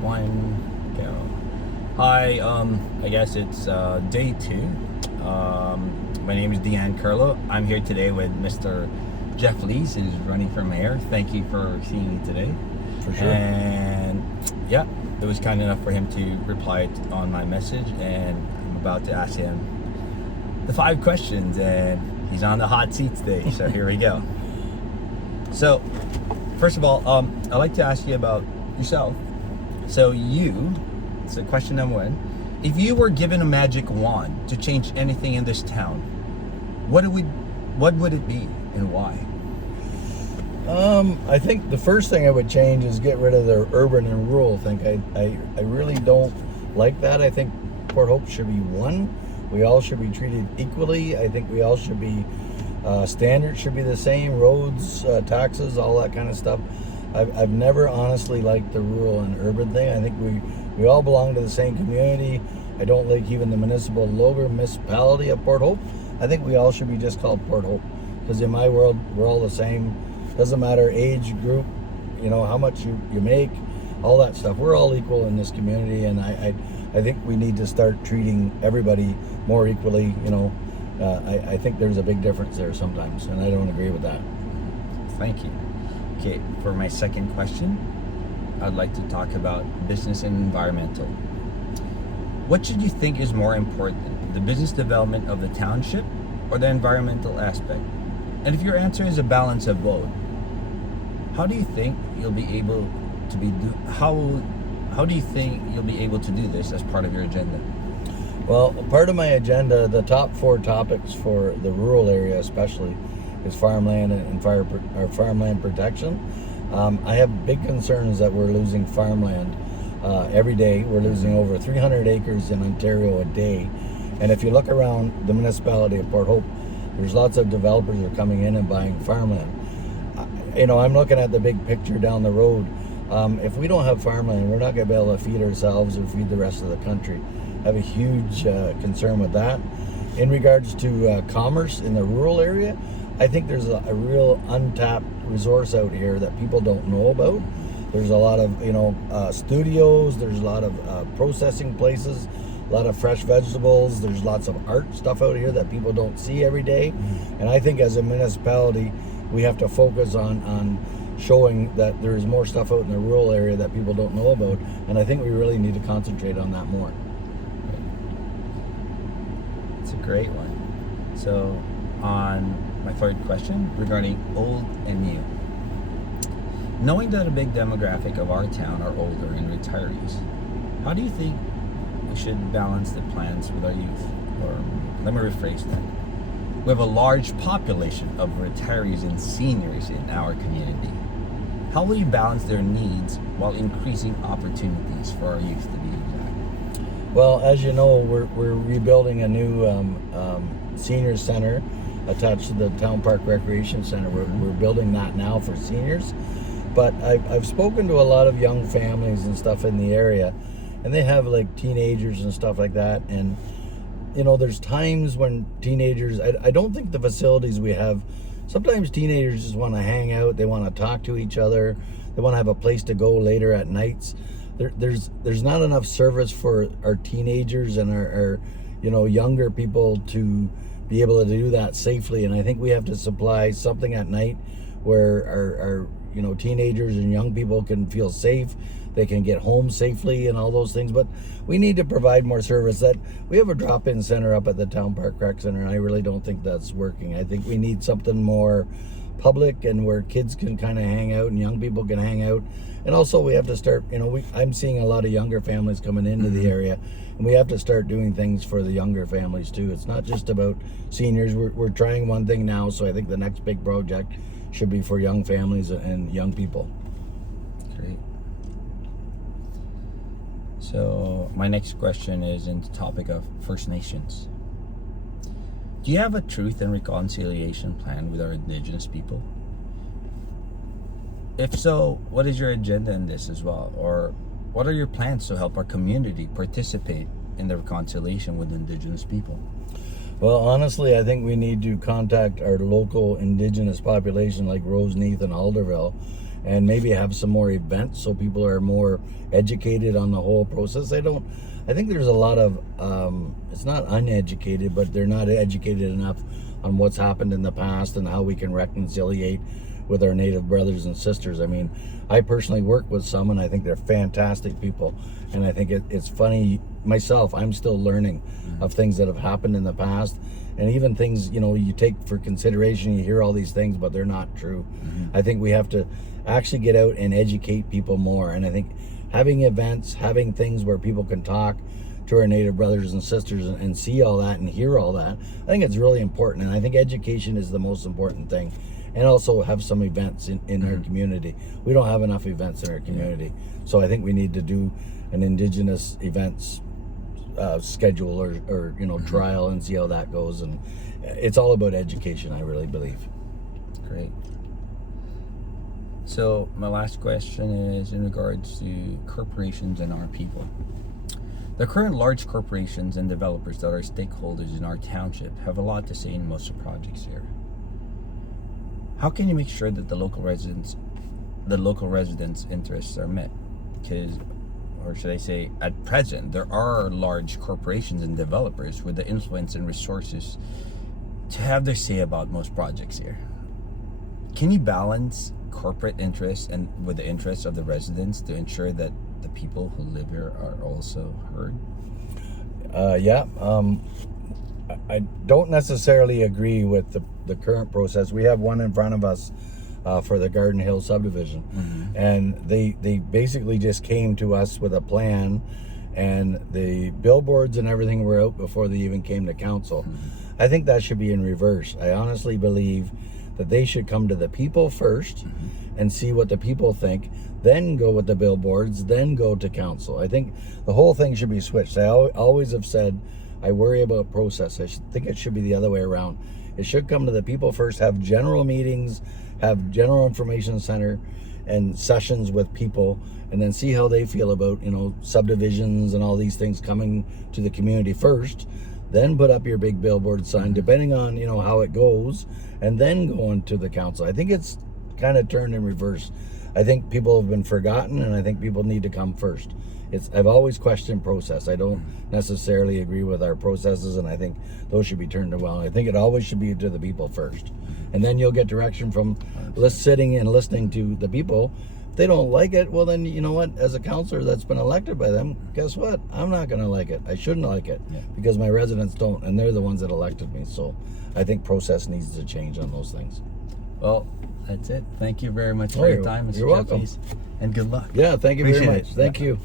One, go. Hi, I guess it's day 2. My name is Deanne Curlo. I'm here today with Mr. Jeff Lees, who's running for mayor. Thank you for seeing me today. For sure. And yeah, it was kind enough for him to reply on my message, and I'm about to ask him the 5 questions, and he's on the hot seat today. So here we go. So, first of all, I'd like to ask you about yourself. So question number 1. If you were given a magic wand to change anything in this town, what would it be and why? I think the first thing I would change is get rid of the urban and rural thing. I really don't like that. I think Port Hope should be one. We all should be treated equally. I think we all should be, standards should be the same, roads, taxes, all that kind of stuff. I've never honestly liked the rural and urban thing. I think we all belong to the same community. I don't like even the municipality of Port Hope. I think we all should be just called Port Hope, because in my world, we're all the same. Doesn't matter age group, how much you make, all that stuff. We're all equal in this community, and I think we need to start treating everybody more equally. I think there's a big difference there sometimes, and I don't agree with that. Thank you. Okay, for my second question, I'd like to talk about business and environmental. What should you think is more important, the business development of the township or the environmental aspect? And if your answer is a balance of both, how do you think you'll be able to do this as part of your agenda? Well, part of my agenda, the top 4 topics for the rural area especially, is farmland and farmland protection. I have big concerns that we're losing farmland every day. We're losing over 300 acres in Ontario a day. And if you look around the municipality of Port Hope, there's lots of developers that are coming in and buying farmland. I'm looking at the big picture down the road. If we don't have farmland, we're not going to be able to feed ourselves or feed the rest of the country. I have a huge concern with that. In regards to commerce in the rural area, I think there's a real untapped resource out here that people don't know about. There's a lot of, studios, there's a lot of processing places, a lot of fresh vegetables, there's lots of art stuff out here that people don't see every day. And I think as a municipality, we have to focus on showing that there is more stuff out in the rural area that people don't know about. And I think we really need to concentrate on that more. It's a great one. So, on my third question regarding old and new. Knowing that a big demographic of our town are older and retirees, how do you think we should balance the plans with our youth? Or let me rephrase that. We have a large population of retirees and seniors in our community. How will you balance their needs while increasing opportunities for our youth to be exact? Well, as you know, we're rebuilding a new senior center attached to the Town Park Recreation Center. We're building that now for seniors. But I've spoken to a lot of young families and stuff in the area, and they have like teenagers and stuff like that. And there's times when teenagers, I don't think the facilities we have, sometimes teenagers just want to hang out, they want to talk to each other, they want to have a place to go later at nights. There's not enough service for our teenagers and our younger people to be able to do that safely. And I think we have to supply something at night where our teenagers and young people can feel safe, they can get home safely and all those things. But we need to provide more service. That we have a drop-in center up at the Town Park Rec Center, and I really don't think that's working. I think we need something more public and where kids can kind of hang out and young people can hang out. And also we have to start, I'm seeing a lot of younger families coming into the area, and we have to start doing things for the younger families too. It's not just about seniors. We're trying one thing now, so I think the next big project should be for young families and young people. Great. So my next question is in the topic of First Nations. Do you have a truth and reconciliation plan with our Indigenous people? If so, what is your agenda in this as well? Or what are your plans to help our community participate in the reconciliation with Indigenous people? Well, honestly, I think we need to contact our local Indigenous population like Roseneath and Alderville and maybe have some more events so people are more educated on the whole process. I think there's a lot of, it's not uneducated, but they're not educated enough on what's happened in the past and how we can reconciliate with our Native brothers and sisters. I mean, I personally work with some, and I think they're fantastic people. And I think it's funny, myself, I'm still learning of things that have happened in the past. And even things, you take for consideration, you hear all these things, but they're not true. I think we have to actually get out and educate people more. And I think having events, having things where people can talk to our Native brothers and sisters and see all that and hear all that, I think it's really important. And I think education is the most important thing. And also have some events in our community. We don't have enough events in our community. So I think we need to do an Indigenous events schedule or trial and see how that goes. And it's all about education, I really believe. Great. So my last question is in regards to corporations and our people. The current large corporations and developers that are stakeholders in our township have a lot to say in most of the projects here. How can you make sure that the local residents' interests are met? Because, or should I say, at present, there are large corporations and developers with the influence and resources to have their say about most projects here. Can you balance corporate interests and with the interests of the residents to ensure that the people who live here are also heard? I don't necessarily agree with the current process. We have one in front of us for the Garden Hill subdivision. And they basically just came to us with a plan, and the billboards and everything were out before they even came to council. I think that should be in reverse. I honestly believe that they should come to the people first and see what the people think, then go with the billboards, then go to council. I think the whole thing should be switched. I always have said I worry about process. I think it should be the other way around. It should come to the people first, have general meetings, have general information center and sessions with people, and then see how they feel about, subdivisions and all these things coming to the community first. Then put up your big billboard sign, depending on, how it goes, and then go into the council. I think it's kind of turned in reverse. I think people have been forgotten, and I think people need to come first. I've always questioned process. I don't necessarily agree with our processes, and I think those should be turned around. I think it always should be to the people first. And then you'll get direction from sitting and listening to the people. If they don't like it, well then, you know what, as a councillor that's been elected by them, guess what? I'm not going to like it. I shouldn't like it because my residents don't, and they're the ones that elected me. So I think process needs to change on those things. Well, that's it. Thank you very much for your time, Mr. You're welcome. Jeffries, and good luck. Yeah, thank you Appreciate very much. it. Thank you.